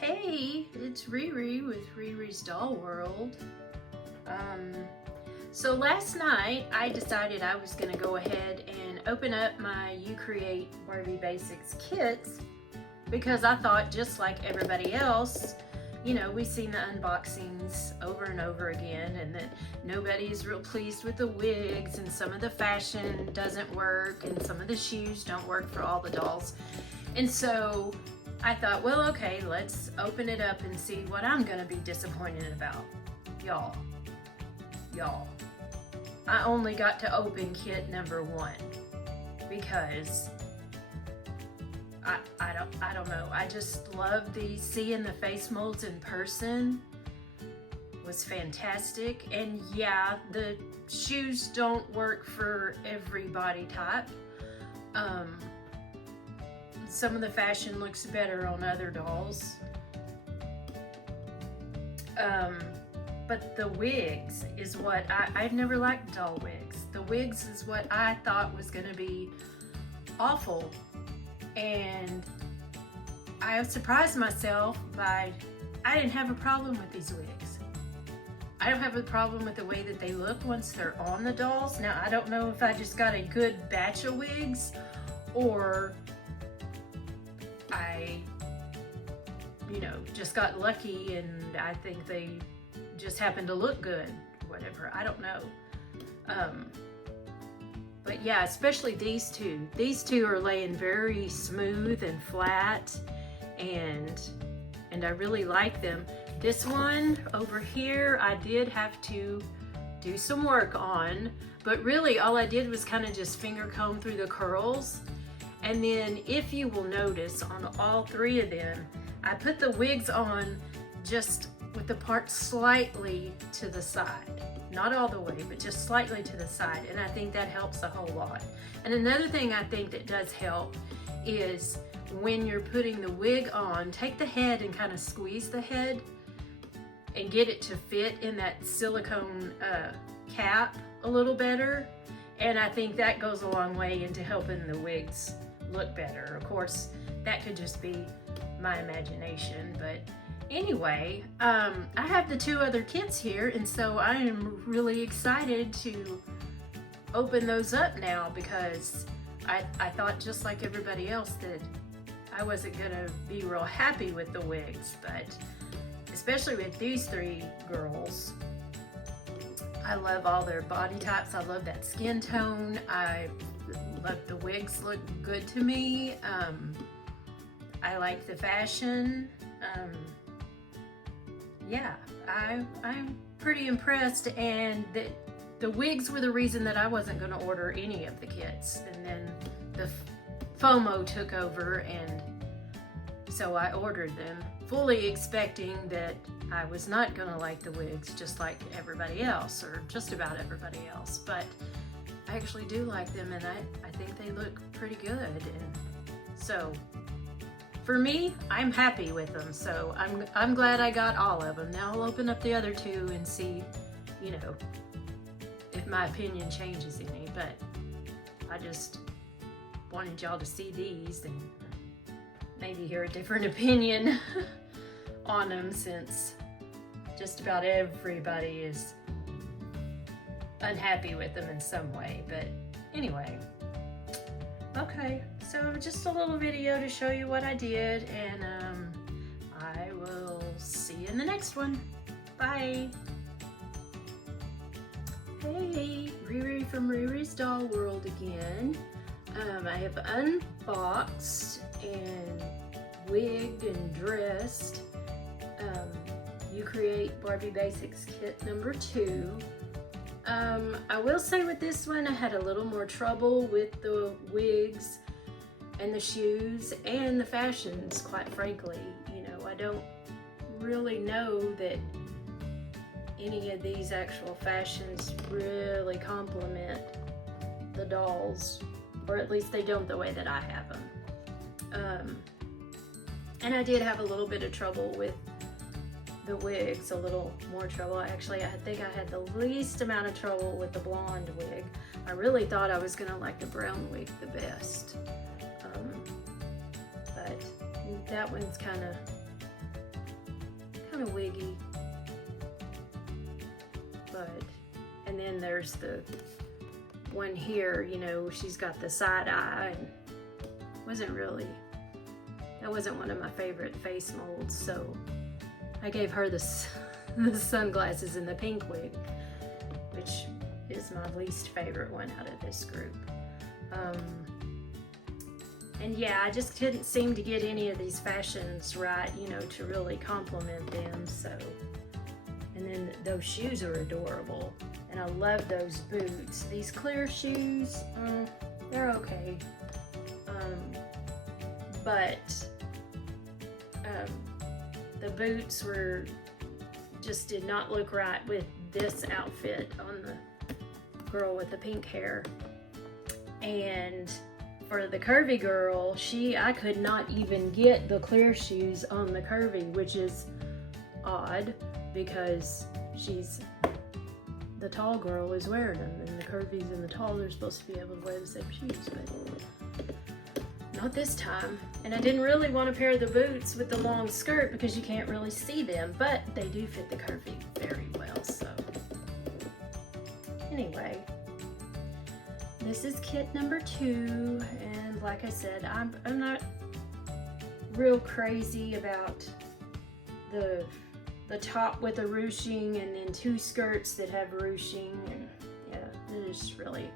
Hey, it's Riri with Riri's Doll World. So last night I decided I was going to go ahead and open up my You Create Barbie Basics kits because I thought, just like everybody else, you know, we've seen the unboxings over and over again, and that nobody is real pleased with the wigs, and some of the fashion doesn't work, and some of the shoes don't work for all the dolls. And so I thought, well, okay, let's open it up and see what I'm gonna be disappointed about. Y'all, I only got to open kit number 1 because I don't know. I just love seeing the face molds in person was fantastic. And yeah, the shoes don't work for every body type. Some of the fashion looks better on other dolls. But the wigs is what I've never liked doll wigs. The wigs is what I thought was gonna be awful. And I surprised myself by, I didn't have a problem with these wigs. I don't have a problem with the way that they look once they're on the dolls. Now, I don't know if I just got a good batch of wigs or I, just got lucky and I think they just happened to look good, whatever. I don't know. But yeah, especially these two. These two are laying very smooth and flat, and I really like them. This one over here, I did have to do some work on, but really all I did was kind of just finger comb through the curls. And then if you will notice on all 3 of them, I put the wigs on just with the part slightly to the side. Not all the way, but just slightly to the side. And I think that helps a whole lot. And another thing I think that does help is when you're putting the wig on, take the head and kind of squeeze the head and get it to fit in that silicone cap a little better. And I think that goes a long way into helping the wigs look better. Of course, that could just be my imagination, but anyway, I have the 2 other kits here, and so I am really excited to open those up now because I thought, just like everybody else, that I wasn't gonna be real happy with the wigs, but especially with these 3 girls. I love all their body types. I love that skin tone. I love the wigs, look good to me. I like the fashion. Yeah, I'm pretty impressed, and the wigs were the reason that I wasn't going to order any of the kits, and then the FOMO took over, and so I ordered them, fully expecting that I was not going to like the wigs just like everybody else, or just about everybody else, but I actually do like them, and I think they look pretty good. And so for me, I'm happy with them, so I'm glad I got all of them. Now I'll open up the other 2 and see, if my opinion changes any, but I just wanted y'all to see these and maybe hear a different opinion on them, since just about everybody is unhappy with them in some way. But anyway, okay, so just a little video to show you what I did, and I will see you in the next one. Bye. Hey, Riri from Riri's Doll World again. I have unboxed and wigged and dressed You Create Barbie Basics kit number 2. I will say with this one, I had a little more trouble with the wigs and the shoes and the fashions, quite frankly. I don't really know that any of these actual fashions really complement the dolls, or at least they don't the way that I have them. And I did have a little bit of trouble with the wigs, a little more trouble. Actually, I think I had the least amount of trouble with the blonde wig. I really thought I was gonna like the brown wig the best. But that one's kind of kind of wiggy. But, and then there's the one here, you know, she's got the side eye, and that wasn't one of my favorite face molds, so I gave her the sunglasses and the pink wig, which is my least favorite one out of this group. And yeah, I just couldn't seem to get any of these fashions right, you know, to really compliment them, so. And then those shoes are adorable, and I love those boots. These clear shoes, they're okay. But the boots just did not look right with this outfit on the girl with the pink hair. And for the curvy girl, I could not even get the clear shoes on the curvy, which is odd because the tall girl is wearing them, and the curvies and the tall are supposed to be able to wear the same shoes, but not this time. And I didn't really want to pair the boots with the long skirt because you can't really see them, but they do fit the curvy very well, so. Anyway, this is kit number 2, and like I said, I'm not real crazy about the top with the ruching and then 2 skirts that have ruching, and yeah, it is really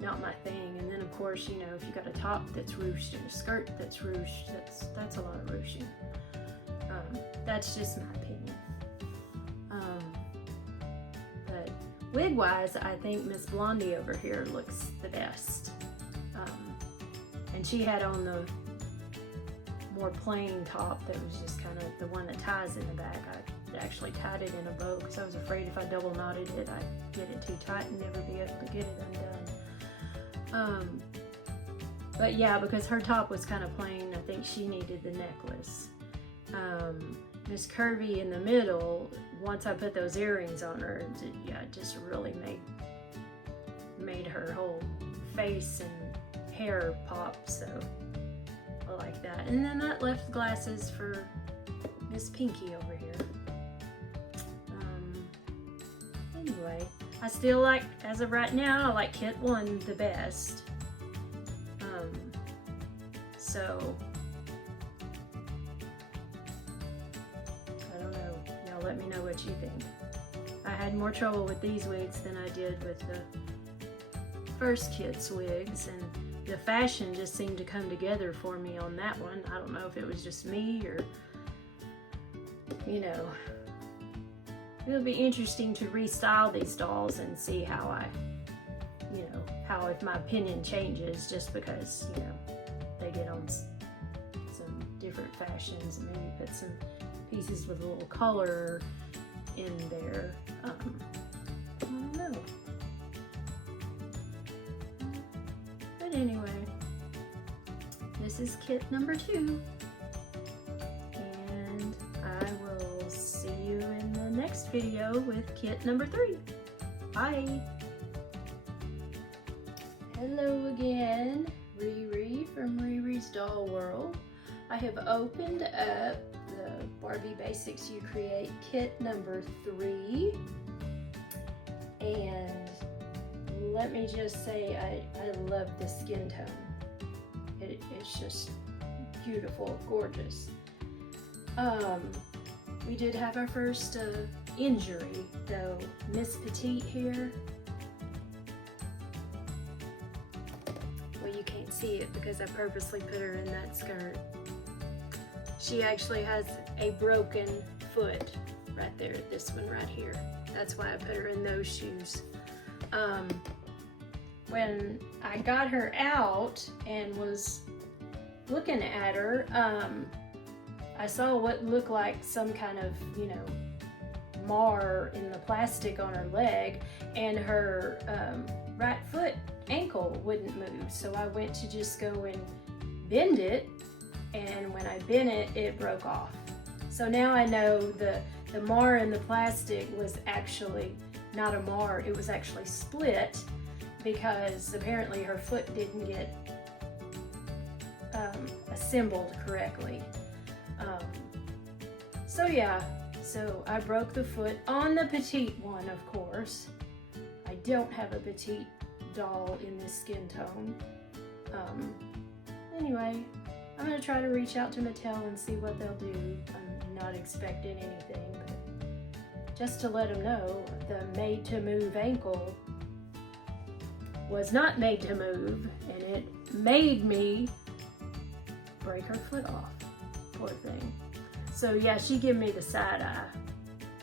not my thing. And then of course, you know, if you got a top that's ruched and a skirt that's ruched, that's a lot of ruching. That's just my opinion. But wig wise, I think Miss Blondie over here looks the best. And she had on the more plain top that was just kind of the one that ties in the back. I actually tied it in a bow because I was afraid if I double knotted it, I'd get it too tight and never be able to get it undone. But yeah, because her top was kind of plain, I think she needed the necklace. Miss Curvy in the middle, once I put those earrings on her, it just really made her whole face and hair pop, so I like that. And then that left glasses for Miss Pinky over here. Anyway, I still like, as of right now, I like kit 1 the best. So I don't know, y'all let me know what you think. I had more trouble with these wigs than I did with the first kit's wigs, and the fashion just seemed to come together for me on that one. I don't know if it was just me or, you know. It'll be interesting to restyle these dolls and see how if my opinion changes just because, you know, they get on some different fashions, and maybe put some pieces with a little color in there. I don't know. But anyway, this is kit number 2. And I will see you in the next video with kit number 3. Bye! Hello again, Riri from Riri's Doll World. I have opened up the Barbie Basics You Create kit number 3, and let me just say I love the skin tone. It's just beautiful, gorgeous. We did have our first injury though. Miss Petite here. Well, you can't see it because I purposely put her in that skirt. She actually has a broken foot right there, this one right here. That's why I put her in those shoes. When I got her out and was looking at her, I saw what looked like some kind of, you know, mar in the plastic on her leg, and her right foot ankle wouldn't move. So I went to just go and bend it, and when I bent it, it broke off. So now I know the mar in the plastic was actually not a mar, it was actually split, because apparently her foot didn't get assembled correctly. So yeah, So I broke the foot on the petite one, of course. I don't have a petite doll in this skin tone. Anyway, I'm gonna try to reach out to Mattel and see what they'll do. I'm not expecting anything, but just to let them know, the made to move ankle was not made to move, and it made me break her foot off. Poor thing. So yeah, she gave me the side eye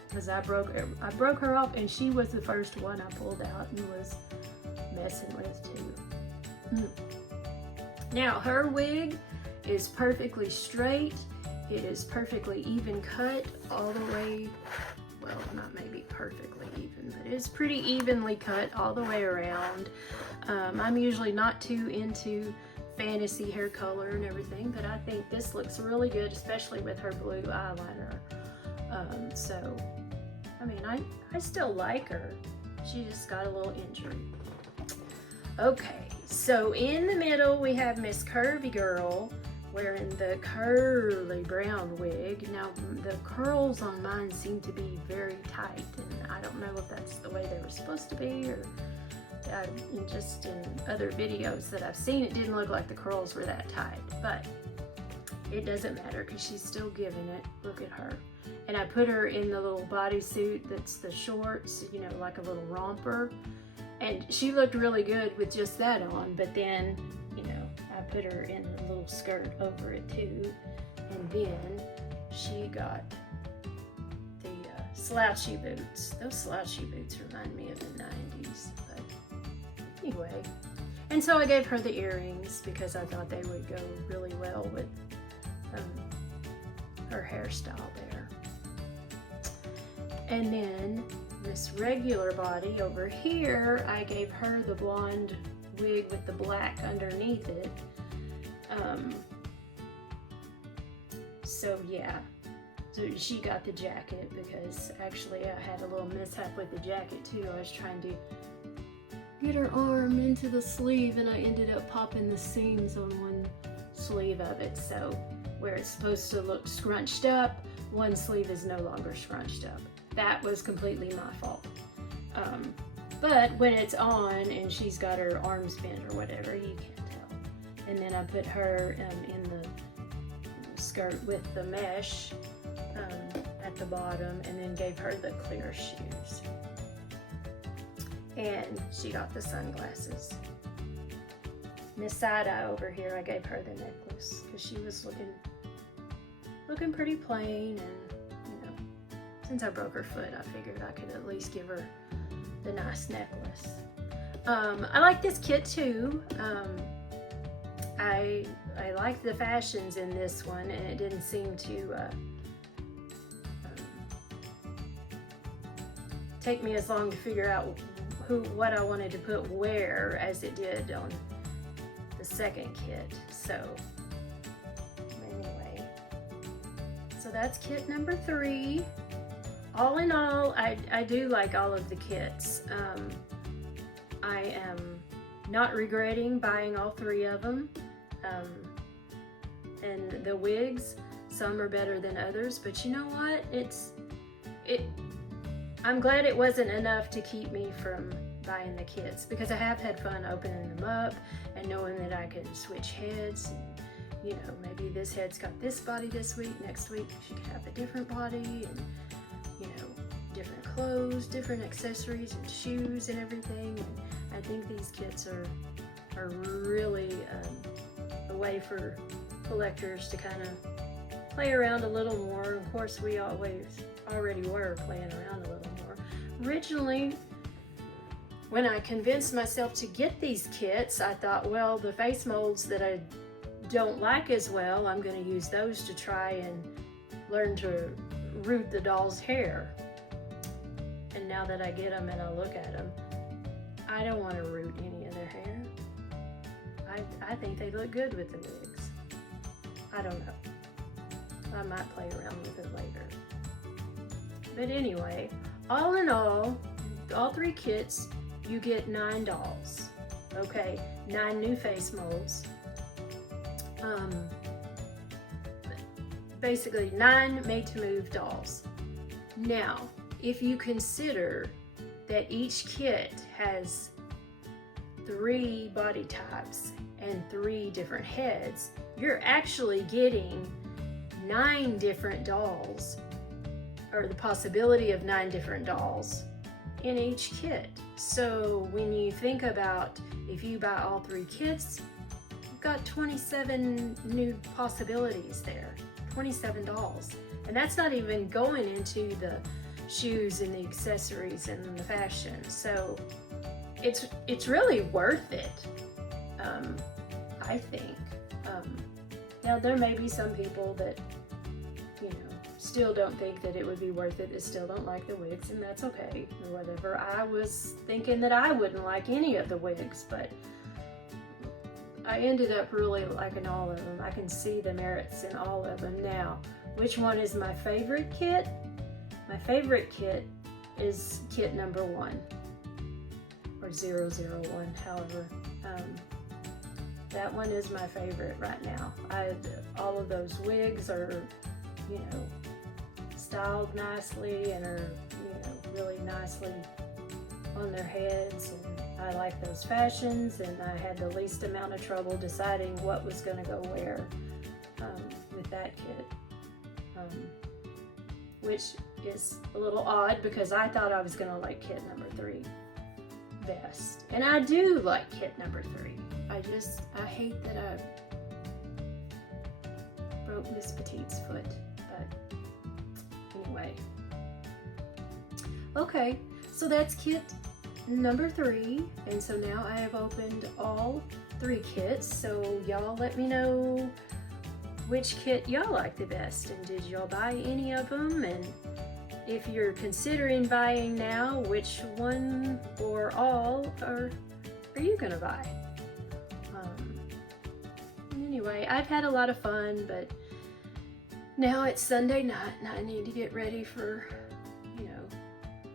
because I broke her off, and she was the first one I pulled out and was messing with too. Now her wig is perfectly straight. It is perfectly even cut all the way. Well, not maybe perfectly even, but it's pretty evenly cut all the way around. I'm usually not too into fantasy hair color and everything, but I think this looks really good, especially with her blue eyeliner. So, I mean, I still like her. She just got a little injury. Okay, so in the middle we have Miss Curvy Girl wearing the curly brown wig. Now the curls on mine seem to be very tight, and I don't know if that's the way they were supposed to be, or just in other videos that I've seen, it didn't look like the curls were that tight, but it doesn't matter because she's still giving it. Look at her. And I put her in the little bodysuit that's the shorts, you know, like a little romper. And she looked really good with just that on, but then, you know, I put her in a little skirt over it too. And then she got the slouchy boots. Those slouchy boots remind me of the 90s, but anyway. And so I gave her the earrings because I thought they would go really well with her hairstyle there. And then this regular body over here, I gave her the blonde wig with the black underneath it. So yeah, so she got the jacket because actually I had a little mishap with the jacket too. I was trying to get her arm into the sleeve and I ended up popping the seams on one sleeve of it. So where it's supposed to look scrunched up, one sleeve is no longer scrunched up. That was completely my fault. But when it's on and she's got her arms bent or whatever, you can't tell. And then I put her in the skirt with the mesh at the bottom, and then gave her the clear shoes. And she got the sunglasses. Miss Side-Eye over here, I gave her the necklace because she was looking pretty plain, and you know, since I broke her foot, I figured I could at least give her the nice necklace. I like this kit too. I liked the fashions in this one, and it didn't seem to take me as long to figure out what I wanted to put where as it did on the second kit. So anyway, so that's kit number 3. All in all, I do like all of the kits. I am not regretting buying all 3 of them. And the wigs, some are better than others, but you know what? I'm glad it wasn't enough to keep me from buying the kits, because I have had fun opening them up and knowing that I can switch heads. And, you know, maybe this head's got this body this week, next week she could have a different body, and you know, different clothes, different accessories and shoes and everything. And I think these kits are really a way for collectors to kind of play around a little more. Of course, we already were playing around a little more. Originally, when I convinced myself to get these kits, I thought, well, the face molds that I don't like as well, I'm going to use those to try and learn to root the doll's hair. And now that I get them and I look at them, I don't want to root any of their hair. I think they look good with the wigs. I don't know. I might play around with it later. But anyway, all in all 3 kits, you get 9 dolls. Okay, 9 new face molds. Basically 9 made to move dolls. Now, if you consider that each kit has 3 body types and 3 different heads, you're actually getting 9 different dolls, or the possibility of 9 different dolls in each kit. So when you think about if you buy all 3 kits, you've got 27 new possibilities there, 27 dolls. And that's not even going into the shoes and the accessories and the fashion. So it's really worth it, I think. Now there may be some people that, you know, still don't think that it would be worth it, that still don't like the wigs, and that's okay, or whatever. I was thinking that I wouldn't like any of the wigs, but I ended up really liking all of them. I can see the merits in all of them. Now, which one is my favorite kit? My favorite kit is kit number 1, or 001, however. That one is my favorite right now. All of those wigs are, you know, styled nicely and are, you know, really nicely on their heads, and I like those fashions, and I had the least amount of trouble deciding what was going to go where with that kit, which is a little odd because I thought I was going to like kit number 3 best, and I do like kit number 3. I hate that I broke Miss Petite's foot, but anyway. Okay, so that's kit number 3, and so now I have opened all 3 kits, so y'all let me know which kit y'all like the best, and did y'all buy any of them, and if you're considering buying now, which one or all are you gonna buy? Anyway, I've had a lot of fun, but now it's Sunday night and I need to get ready for, you know,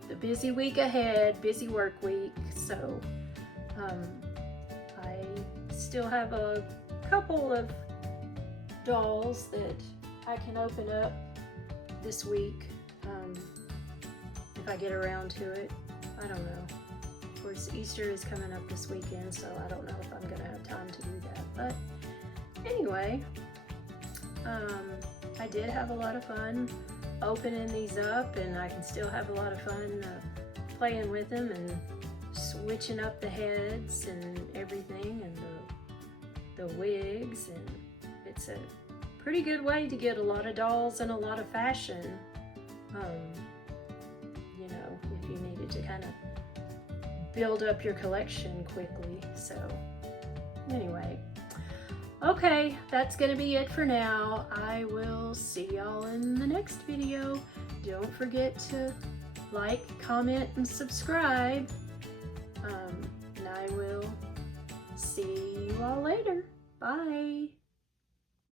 the busy week ahead, busy work week. So I still have a couple of dolls that I can open up this week, if I get around to it. I don't know. Of course, Easter is coming up this weekend, so I don't know if I'm gonna have time to do that, but anyway, I did have a lot of fun opening these up, and I can still have a lot of fun playing with them and switching up the heads and everything, and the wigs, and it's a pretty good way to get a lot of dolls and a lot of fashion, you know, if you needed to kind of build up your collection quickly. So anyway, okay, that's gonna be it for now. I will see y'all in the next video. Don't forget to like, comment, and subscribe. And I will see you all later. Bye.